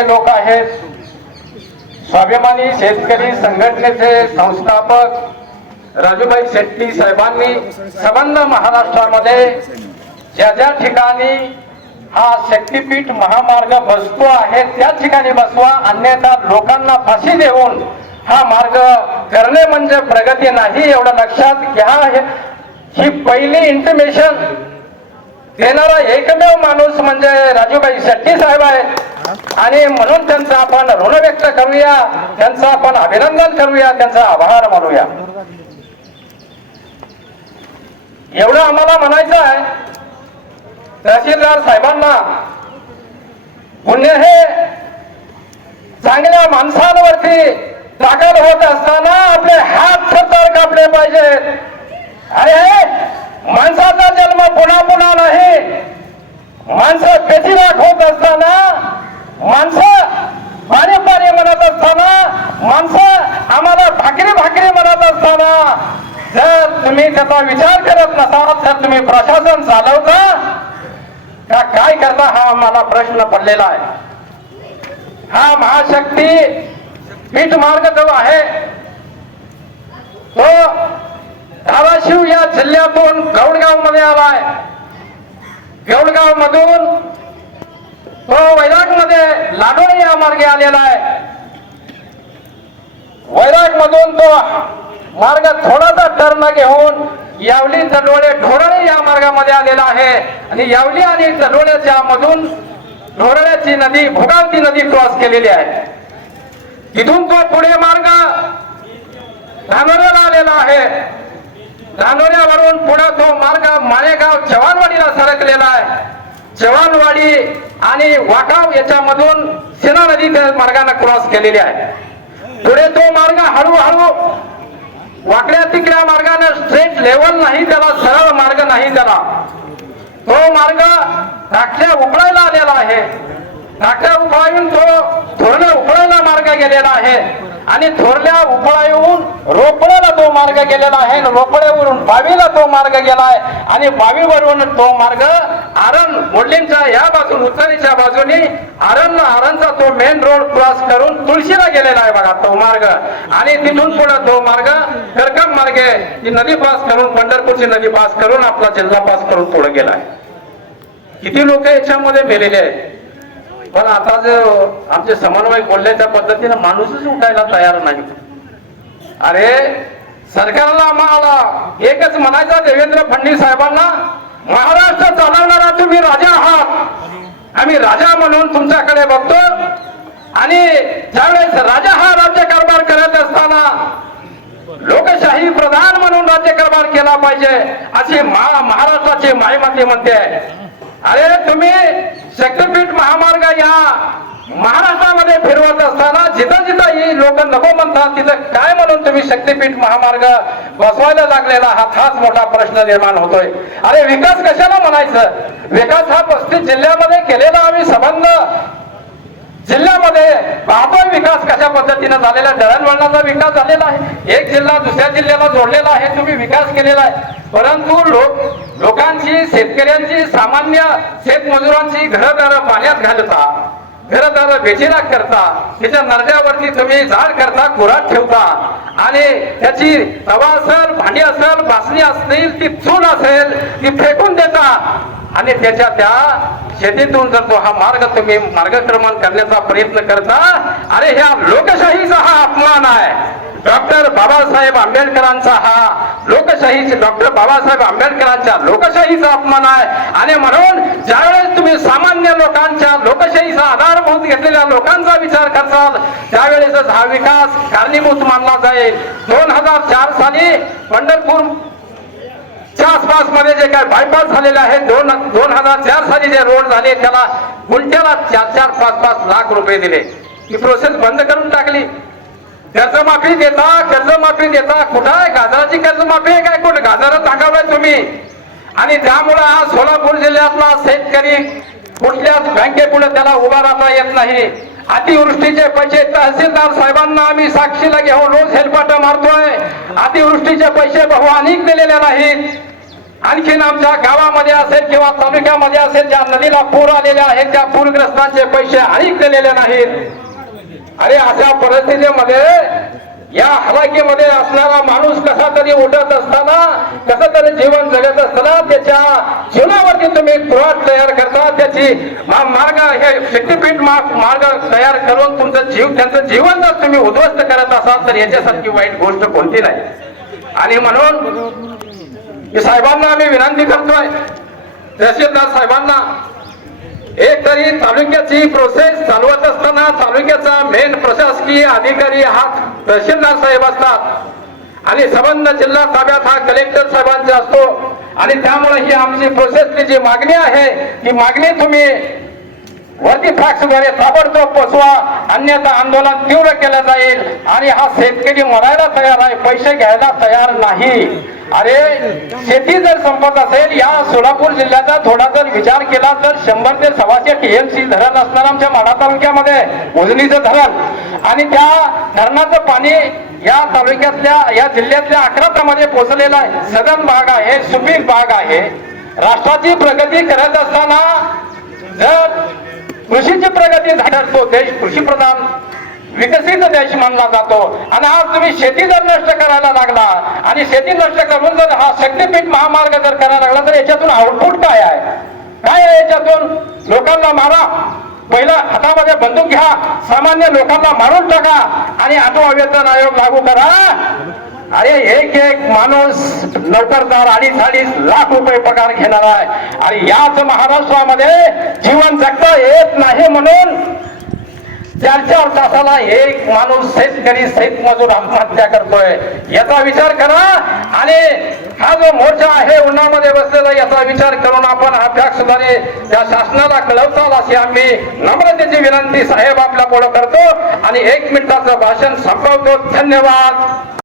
माननीय लोक आहेत, स्वाभिमानी शेतकरी संघटनेचे संस्थापक राजूभाई शेट्टी साहेबांनी संबंध महाराष्ट्रामध्ये ज्या ज्या ठिकाणी हा शक्तीपीठ महामार्ग बसतो आहे त्या ठिकाणी बसवा, अन्यथा लोकांना फाशी देऊन हा मार्ग करणे म्हणजे प्रगती नाही, एवढं लक्षात घ्या. ही पहिली इंटिमेशन देणारा एकमेव माणूस म्हणजे राजूभाई शेट्टी साहेब आहेत आणि म्हणून त्यांचं आपण ऋण व्यक्त करूया, त्यांचं आपण अभिनंदन करूया, त्यांचा आभार मानूया. एवढं आम्हाला म्हणायचं आहे, तहसीलदार साहेबांना गुन्हे हे चांगल्या माणसांवरती दाखल होत असताना आपले हात सत्तर कापले पाहिजेत. अरे माणसाचा जन्म पुन्हा पुन्हा नाही, माणसं बेचिराख होत असताना, माणसं पाणी पाणी म्हणत असताना, माणसं आम्हाला भाकरी भाकरी म्हणत असताना जर तुम्ही त्याचा विचार करत नसाल तर तुम्ही प्रशासन चालवता का काय करता, हा आम्हाला प्रश्न पडलेला आहे. हा महाशक्ती पीठ मार्ग जो आहे तो धाराशिव या जिल्ह्यातून गौडगाव मध्ये आलाय. गौडगाव मधून तो वैराग मध्ये लाडोळी या मार्गे आलेला आहे. वैराग मधून तो मार्ग थोडासा टर्न घेऊन यावली तडोळे ढोरळे या मार्गामध्ये आलेला आहे आणि यावली आणि तडोळ्याच्या मधून ढोरळ्याची नदी भोगावती नदी क्रॉस केलेली आहे. तिथून तो पुढे मार्ग धानोऱ्याला आलेला आहे. धानोऱ्यावरून पुढे तो मार्ग माळेगाव जवानवाडीला सरकलेला आहे. जवानवाडी आणि वाकाव याच्यामधून सेना नदी त्या मार्गाने क्रॉस केलेली आहे. पुढे तो मार्ग हळूहळू वाकड्या तिकड्या मार्गाने स्ट्रेट लेवल नाही, त्याला सरळ मार्ग नाही, त्याला तो मार्ग धाकट्या उपळायला आलेला आहे. धाकट्या उपळायून तो थोरल्या उपळायला मार्ग गेलेला आहे आणि थोरल्या उपळायून रोपड्याला तो मार्ग गेलेला आहे. रोपड्यावरून बावीला तो मार्ग गेलाय आणि बावीवरून तो मार्ग आरण मोडलींच्या या बाजून उत्तरेच्या बाजूने आरणचा तो मेन रोड क्रॉस करून तुळशीला गेलेला आहे बघा तो मार्ग. आणि तिथून पुढे तो मार्ग करकम मार्गे ती नदी पास करून पंढरपूरची नदी पास करून आपला जिल्हा पास करून पुढे गेलाय. किती लोक याच्यामध्ये मेलेले आहेत. पण आता जो आमचे समन्वय बोलले त्या पद्धतीने माणूसच उठायला तयार नाही. अरे सरकारला आम्हाला एकच म्हणायचं, देवेंद्र फडणवीस साहेबांना, महाराष्ट्र चालवणारा तुम्ही राजा आहात, आम्ही राजा म्हणून तुमच्याकडे बघतो आणि ज्यावेळेस राजा हा राज्यकारभार करत असताना लोकशाही प्रधान म्हणून राज्यकारभार केला पाहिजे अशी महाराष्ट्राची मायमाती म्हणते. अरे तुम्ही शक्तीपीठ महामार्ग या महाराष्ट्रामध्ये फिरवत असताना जिथं जिथं ही लोक नको म्हणतात तिथं काय म्हणून तुम्ही शक्तीपीठ महामार्ग बसवायला लागलेला हाच मोठा प्रश्न निर्माण होतोय. अरे विकास कशाला म्हणायचं? विकास हा 35 जिल्ह्यामध्ये केलेला आम्ही संबंध जिल्ह्यामध्ये पाहतोय. विकास कशा पद्धतीने झालेला, दळणवळणाचा विकास झालेला आहे, एक जिल्हा दुसऱ्या जिल्ह्याला जोडलेला आहे, तुम्ही विकास केलेला आहे. परंतु लोकांची, शेतकऱ्यांची, सामान्य शेतमजुरांची घरदार पाण्यात घालता, घरदार बेचिराख करता, त्याच्या नरड्यावरती तुम्ही झाड करता, कुऱ्हाड ठेवता आणि त्याची तवा असेल, भांडी असेल, बासणी असतील, ती चूल असेल ती फेकून देता आणि त्याच्या त्या शेतीतून जर तो हा मार्ग तुम्ही मार्गक्रमण करण्याचा प्रयत्न करता, अरे ह्या लोकशाहीचा हा अपमान आहे. डॉक्टर बाबासाहेब आंबेडकरांचा हा लोकशाही, डॉक्टर बाबासाहेब आंबेडकरांच्या लोकशाहीचा अपमान आहे. आणि म्हणून ज्यावेळेस तुम्ही सामान्य लोकांच्या लोकशाहीचा आधारभूत घेतलेल्या लोकांचा विचार करताल त्यावेळेस हा विकास कारणीभूत मानला जाईल. 2004 साली पंढरपूर आसपास मध्ये जे काय बायपास झालेले आहे, 2004 साली जे रोड झाले त्याला गुंठ्याला 4-5 लाख रुपये दिले. ही प्रोसेस बंद करून टाकली. कर्जमाफी देता कुठं आहे? गाजराची कर्जमाफी आहे काय? कुठं गाजर टाकावंय तुम्ही? आणि त्यामुळे आज सोलापूर जिल्ह्यातला शेतकरी कुठल्याच बँकेपुढे त्याला उभा राहता येत नाही. अतिवृष्टीचे पैसे तहसीलदार साहेबांना आम्ही साक्षीला घेऊन रोज हेलपाटा मारतोय. अतिवृष्टीचे पैसे बहु अनेक दिलेले नाहीत. आणखीन आमच्या गावामध्ये असेल किंवा तालुक्यामध्ये असेल ज्या नदीला पूर आलेले आहेत त्या पूरग्रस्तांचे पैसे आणि दिलेले नाहीत। अरे अशा परिस्थितीमध्ये या हलाखीमध्ये असणारा माणूस कसा तरी उठत असताना कसं तरी जीवन जगत असताना त्याच्या जीवनावरती तुम्ही कुराट तयार करता, त्याची मार्ग हे शक्तीपीठ मार्ग तयार करून तुमचं त्यांचं जीवन जर तुम्ही उद्ध्वस्त करत असाल तर याच्यासारखी वाईट गोष्ट कोणती नाही। आणि म्हणून साहेबांना आम्ही विनंती करतोय, तहसीलदार साहेबांना, एक तरी तालुक्याची प्रोसेस चालवत असताना तालुक्याचा मेन प्रशासकीय अधिकारी हा तहसीलदार साहेब असतात आणि संबंध जिल्हा ताब्यात हा कलेक्टर साहेबांचा असतो। आणि त्यामुळे ही आमची प्रोसेसची जी मागणी आहे ती मागणी तुम्ही वरती फॅक्सद्वारे ताबडतोब पोचवा, अन्यथा आंदोलन तीव्र केलं जाईल। आणि हा शेतकरी मरायला तयार आहे, पैसे घ्यायला तयार नाही। अरे शेती जर संपत असेल, या सोलापूर जिल्ह्याचा थोडा जर विचार केला तर 100 ते 125 TMC धरण असणार आमच्या माढा तालुक्यामध्ये, उजनीचं धरण, आणि त्या धरणाचं पाणी या तालुक्यातल्या या जिल्ह्यातल्या 11 तामध्ये पोहोचलेलं आहे। सदन भाग आहे, सुपीक भाग आहे। राष्ट्राची प्रगती करत असताना जर कृषीची प्रगती झाली असतो, देश कृषीप्रधान विकसित देश मानला जातो, आणि आज तुम्ही शेती जर नष्ट करायला लागला आणि शेती नष्ट करून जर हा शक्तीपीठ महामार्ग जर करायला लागला तर याच्यातून आउटपुट काय आहे? काय आहे याच्यातून? लोकांना मारा, पहिला हातामध्ये बंदूक घ्या, सामान्य लोकांना मारून टाका आणि आठवा वेतन आयोग लागू करा। अरे एक माणूस नोकरदार 2.5 लाख रुपये पगार घेणार आहे, आणि याच महाराष्ट्रामध्ये जीवन जगता येत नाही म्हणून 4-4 तासाला एक माणूस शेतकरी शेतमजूर आत्महत्या करतोय। याचा विचार करा, आणि हा जो मोर्चा आहे उन्हामध्ये बसलेला याचा विचार करून आपण हा फॅक्सद्वारे त्या शासनाला कळवताल अशी आम्ही नम्रतेची विनंती साहेब आपल्या पुढे करतो आणि 1 मिनिटाचं भाषण संपवतो। धन्यवाद।